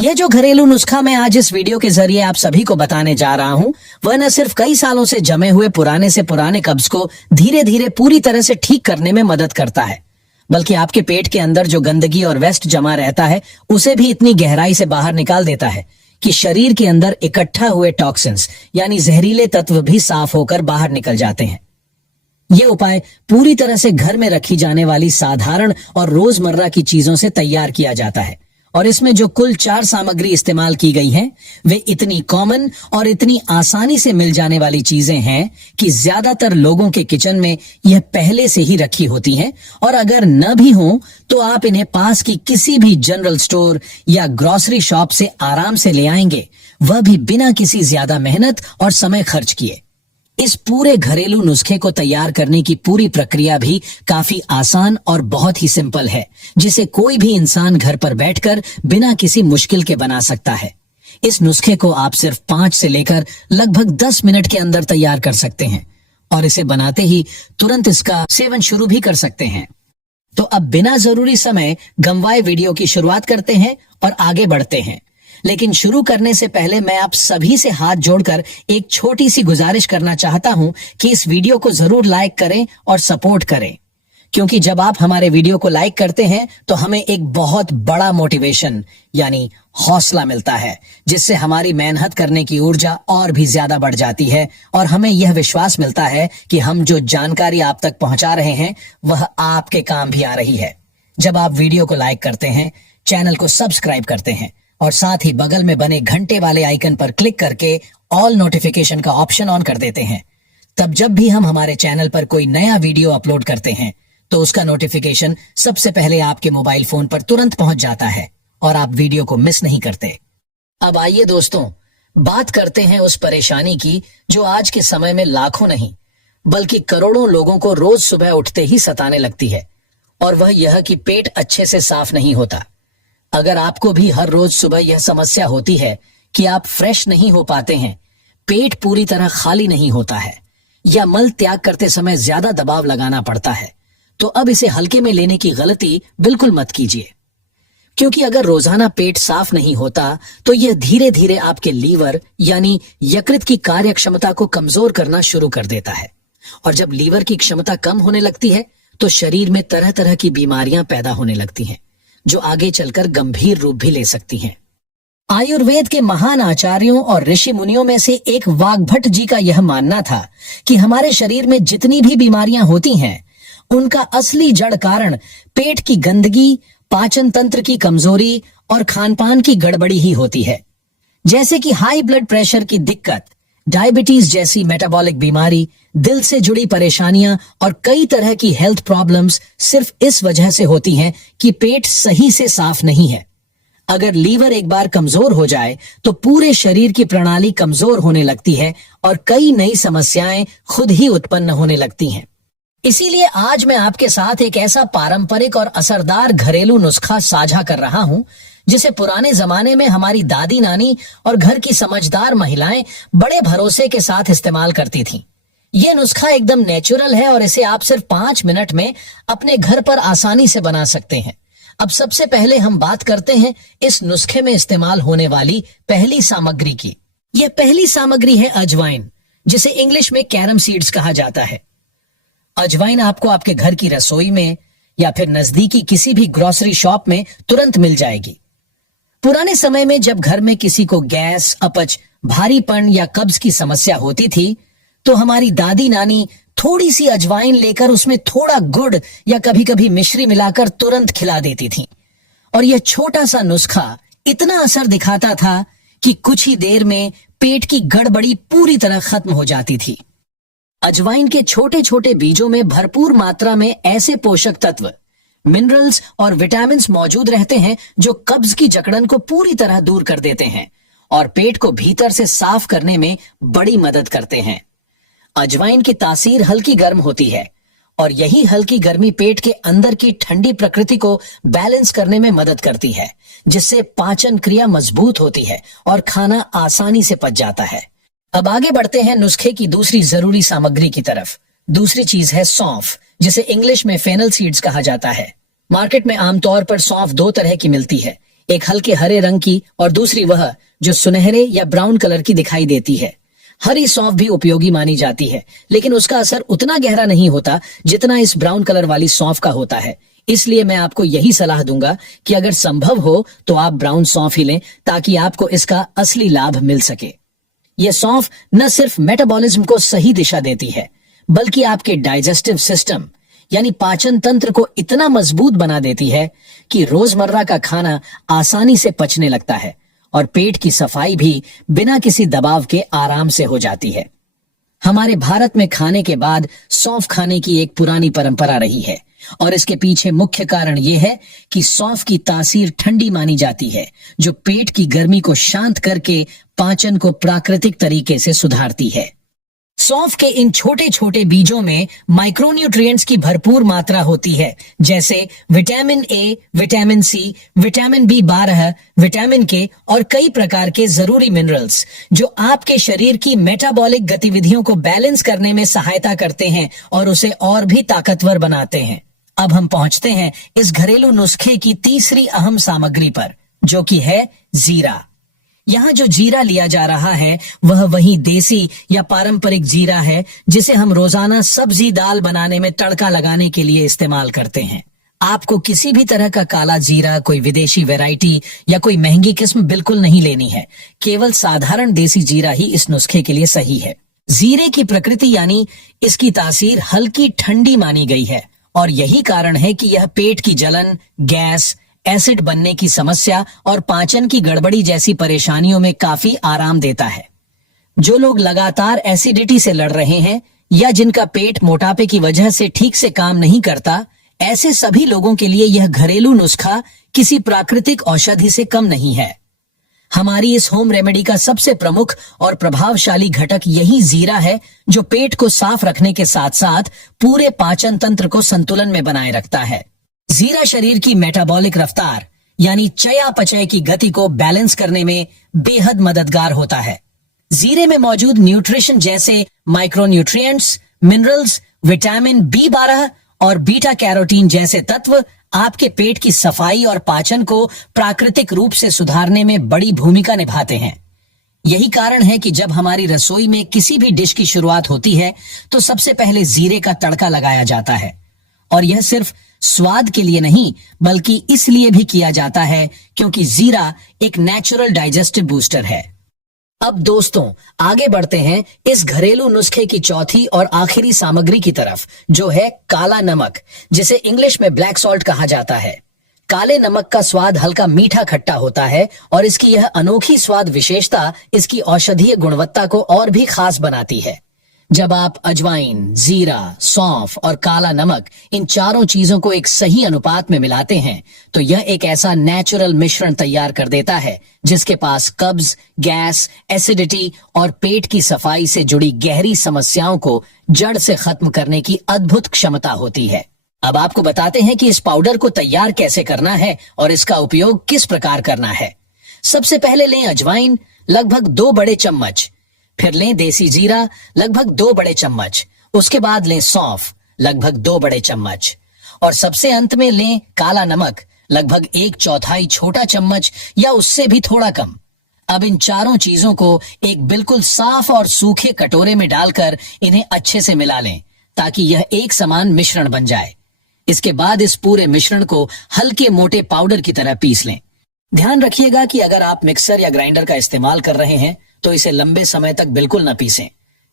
ये जो घरेलू नुस्खा मैं आज इस वीडियो के जरिए आप सभी को बताने जा रहा हूँ, वह न सिर्फ कई सालों से जमे हुए पुराने से पुराने कब्ज को धीरे धीरे पूरी तरह से ठीक करने में मदद करता है, बल्कि आपके पेट के अंदर जो गंदगी और वेस्ट जमा रहता है उसे भी इतनी गहराई से बाहर निकाल देता है कि शरीर के अंदर इकट्ठा हुए टॉक्सिन्स यानी जहरीले तत्व भी साफ होकर बाहर निकल जाते हैं। ये उपाय पूरी तरह से घर में रखी जाने वाली साधारण और रोजमर्रा की चीजों से तैयार किया जाता है, और इसमें जो कुल 4 सामग्री इस्तेमाल की गई हैं, वे इतनी कॉमन और इतनी आसानी से मिल जाने वाली चीजें हैं कि ज्यादातर लोगों के किचन में यह पहले से ही रखी होती हैं, और अगर न भी हो तो आप इन्हें पास की किसी भी जनरल स्टोर या ग्रोसरी शॉप से आराम से ले आएंगे, वह भी बिना किसी ज्यादा मेहनत और समय खर्च किए। इस पूरे घरेलू नुस्खे को तैयार करने की पूरी प्रक्रिया भी काफी आसान और बहुत ही सिंपल है, जिसे कोई भी इंसान घर पर बैठकर बिना किसी मुश्किल के बना सकता है। इस नुस्खे को आप सिर्फ 5 से लेकर लगभग 10 मिनट के अंदर तैयार कर सकते हैं, और इसे बनाते ही तुरंत इसका सेवन शुरू भी कर सकते हैं। तो अब बिना जरूरी समय गंवाए वीडियो की शुरुआत करते हैं और आगे बढ़ते हैं। लेकिन शुरू करने से पहले मैं आप सभी से हाथ जोड़कर एक छोटी सी गुजारिश करना चाहता हूं कि इस वीडियो को जरूर लाइक करें और सपोर्ट करें, क्योंकि जब आप हमारे वीडियो को लाइक करते हैं तो हमें एक बहुत बड़ा मोटिवेशन यानी हौसला मिलता है, जिससे हमारी मेहनत करने की ऊर्जा और भी ज्यादा बढ़ जाती है, और हमें यह विश्वास मिलता है कि हम जो जानकारी आप तक पहुंचा रहे हैं वह आपके काम भी आ रही है। जब आप वीडियो को लाइक करते हैं, चैनल को सब्सक्राइब करते हैं और साथ ही बगल में बने घंटे वाले आइकन पर क्लिक करके ऑल नोटिफिकेशन का ऑप्शन ऑन कर देते हैं, तब जब भी हम हमारे चैनल पर कोई नया वीडियो अपलोड करते हैं तो उसका नोटिफिकेशन सबसे पहले आपके मोबाइल फोन पर तुरंत पहुंच जाता है और आप वीडियो को मिस नहीं करते। अब आइए दोस्तों, बात करते हैं उस परेशानी की जो आज के समय में लाखों नहीं बल्कि करोड़ों लोगों को रोज सुबह उठते ही सताने लगती है, और वह यह कि पेट अच्छे से साफ नहीं होता। अगर आपको भी हर रोज सुबह यह समस्या होती है कि आप फ्रेश नहीं हो पाते हैं, पेट पूरी तरह खाली नहीं होता है, या मल त्याग करते समय ज्यादा दबाव लगाना पड़ता है, तो अब इसे हल्के में लेने की गलती बिल्कुल मत कीजिए, क्योंकि अगर रोजाना पेट साफ नहीं होता तो यह धीरे धीरे आपके लीवर यानी यकृत की कार्य क्षमता को कमजोर करना शुरू कर देता है, और जब लीवर की क्षमता कम होने लगती है तो शरीर में तरह तरह की बीमारियां पैदा होने लगती हैं, जो आगे चलकर गंभीर रूप भी ले सकती हैं। आयुर्वेद के महान आचार्यों और ऋषि मुनियों में से एक वाग्भट जी का यह मानना था कि हमारे शरीर में जितनी भी बीमारियां होती हैं उनका असली जड़ कारण पेट की गंदगी, पाचन तंत्र की कमजोरी और खानपान की गड़बड़ी ही होती है। जैसे कि हाई ब्लड प्रेशर की दिक्कत, डायबिटीज जैसी मेटाबॉलिक बीमारी, दिल से जुड़ी परेशानियां और कई तरह की हेल्थ प्रॉब्लम्स सिर्फ इस वजह से होती हैं कि पेट सही से साफ नहीं है। अगर लीवर एक बार कमजोर हो जाए तो पूरे शरीर की प्रणाली कमजोर होने लगती है और कई नई समस्याएं खुद ही उत्पन्न होने लगती हैं। इसीलिए आज मैं आपके साथ एक ऐसा पारंपरिक और असरदार घरेलू नुस्खा साझा कर रहा हूं जिसे पुराने जमाने में हमारी दादी नानी और घर की समझदार महिलाएं बड़े भरोसे के साथ इस्तेमाल करती थीं। यह नुस्खा एकदम नेचुरल है और इसे आप सिर्फ 5 मिनट में अपने घर पर आसानी से बना सकते हैं। अब सबसे पहले हम बात करते हैं इस नुस्खे में इस्तेमाल होने वाली पहली सामग्री की। यह पहली सामग्री है अजवाइन, जिसे इंग्लिश में कैरम सीड्स कहा जाता है। अजवाइन आपको आपके घर की रसोई में या फिर नजदीकी किसी भी ग्रोसरी शॉप में तुरंत मिल जाएगी। पुराने समय में जब घर में किसी को गैस, अपच, भारीपन या कब्ज की समस्या होती थी तो हमारी दादी नानी थोड़ी सी अजवाइन लेकर उसमें थोड़ा गुड़ या कभी कभी मिश्री मिलाकर तुरंत खिला देती थी, और यह छोटा सा नुस्खा इतना असर दिखाता था कि कुछ ही देर में पेट की गड़बड़ी पूरी तरह खत्म हो जाती थी। अजवाइन के छोटे छोटे बीजों में भरपूर मात्रा में ऐसे पोषक तत्व, मिनरल्स और विटामिन्स मौजूद रहते हैं जो कब्ज की जकड़न को पूरी तरह दूर कर देते हैं और पेट को भीतर से साफ करने में बड़ी मदद करते हैं। अजवाइन की तासीर हल्की गर्म होती है, और यही हल्की गर्मी पेट के अंदर की ठंडी प्रकृति को बैलेंस करने में मदद करती है, जिससे पाचन क्रिया मजबूत होती है और खाना आसानी से पच जाता है। अब आगे बढ़ते हैं नुस्खे की दूसरी जरूरी सामग्री की तरफ। दूसरी चीज है सौंफ, जिसे इंग्लिश में फेनल सीड्स कहा जाता है। मार्केट में आमतौर पर सौंफ 2 तरह की मिलती है, एक हल्के हरे रंग की और दूसरी वह जो सुनहरे या ब्राउन कलर की दिखाई देती है। हरी सौंफ भी उपयोगी मानी जाती है, लेकिन उसका असर उतना गहरा नहीं होता जितना इस ब्राउन कलर वाली सौंफ का होता है। इसलिए मैं आपको यही सलाह दूंगा कि अगर संभव हो तो आप ब्राउन सौंफ ही लें, ताकि आपको इसका असली लाभ मिल सके। यह सौंफ न सिर्फ मेटाबॉलिज्म को सही दिशा देती है, बल्कि आपके डाइजेस्टिव सिस्टम यानी पाचन तंत्र को इतना मजबूत बना देती है कि रोजमर्रा का खाना आसानी से पचने लगता है और पेट की सफाई भी बिना किसी दबाव के आराम से हो जाती है। हमारे भारत में खाने के बाद सौंफ खाने की एक पुरानी परंपरा रही है और इसके पीछे मुख्य कारण यह है कि सौंफ की तासीर ठंडी मानी जाती है, जो पेट की गर्मी को शांत करके पाचन को प्राकृतिक तरीके से सुधारती है। सौंफ के इन छोटे छोटे बीजों में माइक्रोन्यूट्रिएंट्स की भरपूर मात्रा होती है, जैसे vitamin A, vitamin C, vitamin B12, vitamin K और कई प्रकार के जरूरी मिनरल्स, जो आपके शरीर की मेटाबॉलिक गतिविधियों को बैलेंस करने में सहायता करते हैं और उसे और भी ताकतवर बनाते हैं। अब हम पहुंचते हैं इस घरेलू नुस्खे की तीसरी अहम सामग्री पर, जो कि है जीरा। यहाँ जो जीरा लिया जा रहा है वह वही देसी या पारंपरिक जीरा है जिसे हम रोजाना सब्जी दाल बनाने में तड़का लगाने के लिए इस्तेमाल करते हैं। आपको किसी भी तरह का काला जीरा, कोई विदेशी वैरायटी या कोई महंगी किस्म बिल्कुल नहीं लेनी है। केवल साधारण देसी जीरा ही इस नुस्खे के लिए सही है। जीरे की प्रकृति यानी इसकी तासीर हल्की ठंडी मानी गई है और यही कारण है कि यह पेट की जलन, गैस, एसिड बनने की समस्या और पाचन की गड़बड़ी जैसी परेशानियों में काफी आराम देता है। जो लोग लगातार एसिडिटी से लड़ रहे हैं या जिनका पेट मोटापे की वजह से ठीक से काम नहीं करता, ऐसे सभी लोगों के लिए यह घरेलू नुस्खा किसी प्राकृतिक औषधि से कम नहीं है। हमारी इस होम रेमेडी का सबसे प्रमुख और प्रभावशाली घटक यही जीरा है, जो पेट को साफ रखने के साथ साथ पूरे पाचन तंत्र को संतुलन में बनाए रखता है। जीरा शरीर की मेटाबॉलिक रफ्तार यानी चयापचय की गति को बैलेंस करने में बेहद मददगार होता है। जीरे में मौजूद न्यूट्रिशन जैसे माइक्रोन्यूट्रिएंट्स, मिनरल्स, विटामिन B12 और बीटा कैरोटीन जैसे तत्व आपके पेट की सफाई और पाचन को प्राकृतिक रूप से सुधारने में बड़ी भूमिका निभाते हैं। यही कारण है कि जब हमारी रसोई में किसी भी डिश की शुरुआत होती है तो सबसे पहले जीरे का तड़का लगाया जाता है, और यह सिर्फ स्वाद के लिए नहीं बल्कि इसलिए भी किया जाता है क्योंकि जीरा एक नेचुरल डाइजेस्टिव बूस्टर है। अब दोस्तों आगे बढ़ते हैं इस घरेलू नुस्खे की चौथी और आखिरी सामग्री की तरफ, जो है काला नमक, जिसे इंग्लिश में ब्लैक सॉल्ट कहा जाता है। काले नमक का स्वाद हल्का मीठा खट्टा होता है और इसकी यह अनोखी स्वाद विशेषता इसकी औषधीय गुणवत्ता को और भी खास बनाती है। जब आप अजवाइन, जीरा, सौंफ और काला नमक इन चारों चीजों को एक सही अनुपात में मिलाते हैं तो यह एक ऐसा नेचुरल मिश्रण तैयार कर देता है जिसके पास कब्ज, गैस, एसिडिटी और पेट की सफाई से जुड़ी गहरी समस्याओं को जड़ से खत्म करने की अद्भुत क्षमता होती है। अब आपको बताते हैं कि इस पाउडर को तैयार कैसे करना है और इसका उपयोग किस प्रकार करना है। सबसे पहले लें अजवाइन, लगभग 2 बड़े चम्मच। फिर लें देसी जीरा, लगभग 2 बड़े चम्मच। उसके बाद लें सौंफ, लगभग 2 बड़े चम्मच। और सबसे अंत में लें काला नमक, लगभग 1/4 छोटा चम्मच या उससे भी थोड़ा कम। अब इन चारों चीजों को एक बिल्कुल साफ और सूखे कटोरे में डालकर इन्हें अच्छे से मिला लें ताकि यह एक समान मिश्रण बन जाए। इसके बाद इस पूरे मिश्रण को हल्के मोटे पाउडर की तरह पीस लें। ध्यान रखिएगा कि अगर आप मिक्सर या ग्राइंडर का इस्तेमाल कर रहे हैं तो इसे लंबे समय तक बिल्कुल न पीसें,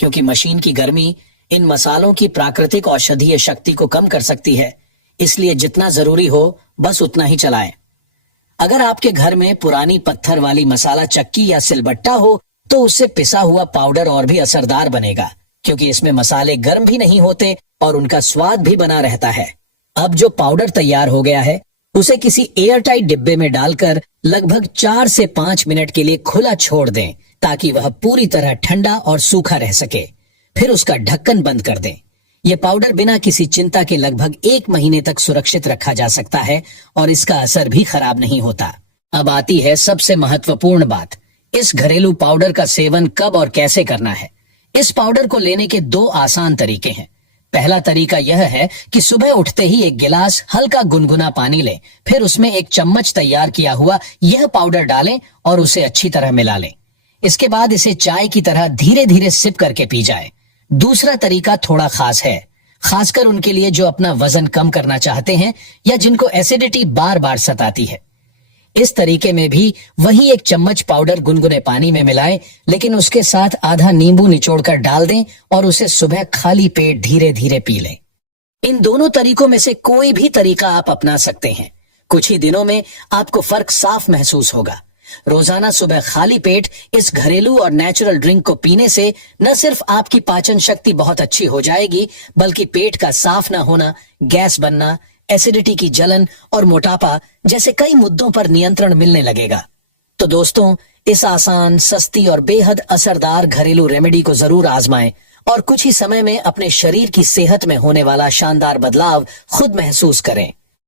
क्योंकि मशीन की गर्मी इन मसालों की प्राकृतिक औषधीय शक्ति को कम कर सकती है। इसलिए जितना जरूरी हो बस उतना ही चलाएं। अगर आपके घर में पुरानी पत्थर वाली मसाला चक्की या सिलबट्टा हो तो उससे पिसा हुआ पाउडर और भी असरदार बनेगा, क्योंकि इसमें मसाले गर्म भी नहीं होते और उनका स्वाद भी बना रहता है। अब जो पाउडर तैयार हो गया है उसे किसी एयरटाइट डिब्बे में डालकर लगभग 4 से 5 मिनट के लिए खुला छोड़ दें ताकि वह पूरी तरह ठंडा और सूखा रह सके। फिर उसका ढक्कन बंद कर दें। यह पाउडर बिना किसी चिंता के लगभग 1 महीने तक सुरक्षित रखा जा सकता है और इसका असर भी खराब नहीं होता। अब आती है सबसे महत्वपूर्ण बात, इस घरेलू पाउडर का सेवन कब और कैसे करना है। इस पाउडर को लेने के 2 आसान तरीके हैं। पहला तरीका यह है कि सुबह उठते ही एक गिलास हल्का गुनगुना पानी लें, फिर उसमें एक चम्मच तैयार किया हुआ यह पाउडर डालें और उसे अच्छी तरह मिला लें। इसके बाद इसे चाय की तरह धीरे धीरे सिप करके पी जाए। दूसरा तरीका थोड़ा खास है, खासकर उनके लिए जो अपना वजन कम करना चाहते हैं या जिनको एसिडिटी बार बार सताती है। इस तरीके में भी वही एक चम्मच पाउडर गुनगुने पानी में मिलाएं, लेकिन उसके साथ आधा नींबू निचोड़कर डाल दें और उसे सुबह खाली पेट धीरे धीरे पी लें। इन दोनों तरीकों में से कोई भी तरीका आप अपना सकते हैं। कुछ ही दिनों में आपको फर्क साफ महसूस होगा। रोजाना सुबह खाली पेट इस घरेलू और नेचुरल ड्रिंक को पीने से न सिर्फ आपकी पाचन शक्ति बहुत अच्छी हो जाएगी, बल्कि पेट का साफ न होना, गैस बनना, एसिडिटी की जलन और मोटापा जैसे कई मुद्दों पर नियंत्रण मिलने लगेगा। तो दोस्तों, इस आसान, सस्ती और बेहद असरदार घरेलू रेमेडी को जरूर आजमाएं और कुछ ही समय में अपने शरीर की सेहत में होने वाला शानदार बदलाव खुद महसूस करें।